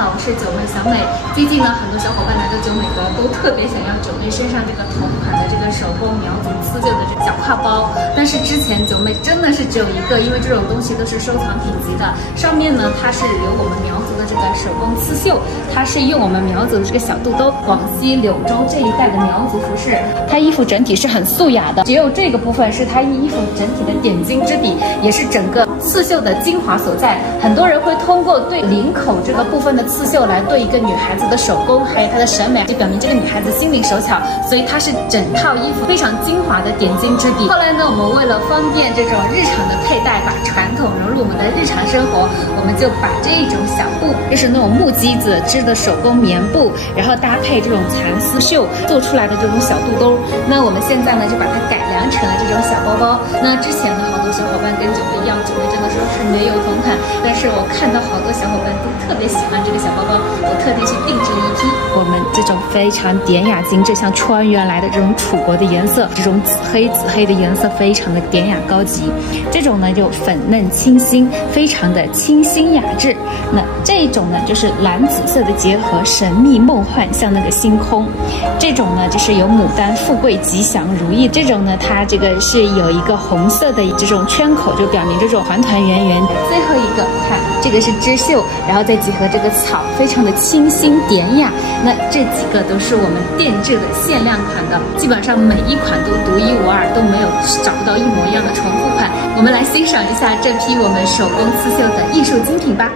好，我是九妹小美。最近呢，很多小伙伴来到九美国都特别想要九妹身上这个同款的这个手工苗族刺绣的这个小挎包，但是之前九妹真的是只有一个，因为这种东西都是收藏品级的。上面呢，它是有我们苗族的这个手工刺绣，它是用我们苗族的这个小肚兜，广西柳州这一带的苗族服饰，它衣服整体是很素雅的，只有这个部分是它衣服整体的点睛之笔，也是整个刺绣的精华所在。很多人会通过对领口这个部分的刺绣来对一个女孩子的手工还有她的审美，就表明这个女孩子心灵手巧，所以它是整套衣服非常精华的点睛之笔。后来呢，我们为了方便这种日常的佩戴，把传统融入我们的日常生活，我们就把这种小布，就是那种木屐子织的手工棉布，然后搭配这种蚕丝绣做出来的这种小肚兜。那我们现在呢，就把它改良成了这种小包包。那之前呢，好多小伙伴跟九妹一样，九妹真的说是没有同款，但是我看到好多小伙伴都特别喜欢这个小包包，我特地去定制了一批。我们这种非常典雅精致，像川原来的这种楚国的颜色，这种紫黑的颜色非常的典雅高级。这种呢就粉嫩清新，非常的清新雅致。那这种呢就是蓝紫色的结合，神秘梦幻，像那个星空。这种呢就是有牡丹，富贵吉祥如意。这种呢它这个是有一个红色的这种圈口，就表明这种团团圆圆。最后一个看这个是织绣，然后再结合这个草，非常的清新典雅。那这几个都是我们定制的限量款的，基本上每一款都独一无二，都没有找不到一模一样的重复款。我们来欣赏一下这批我们手工刺绣的艺术精品吧。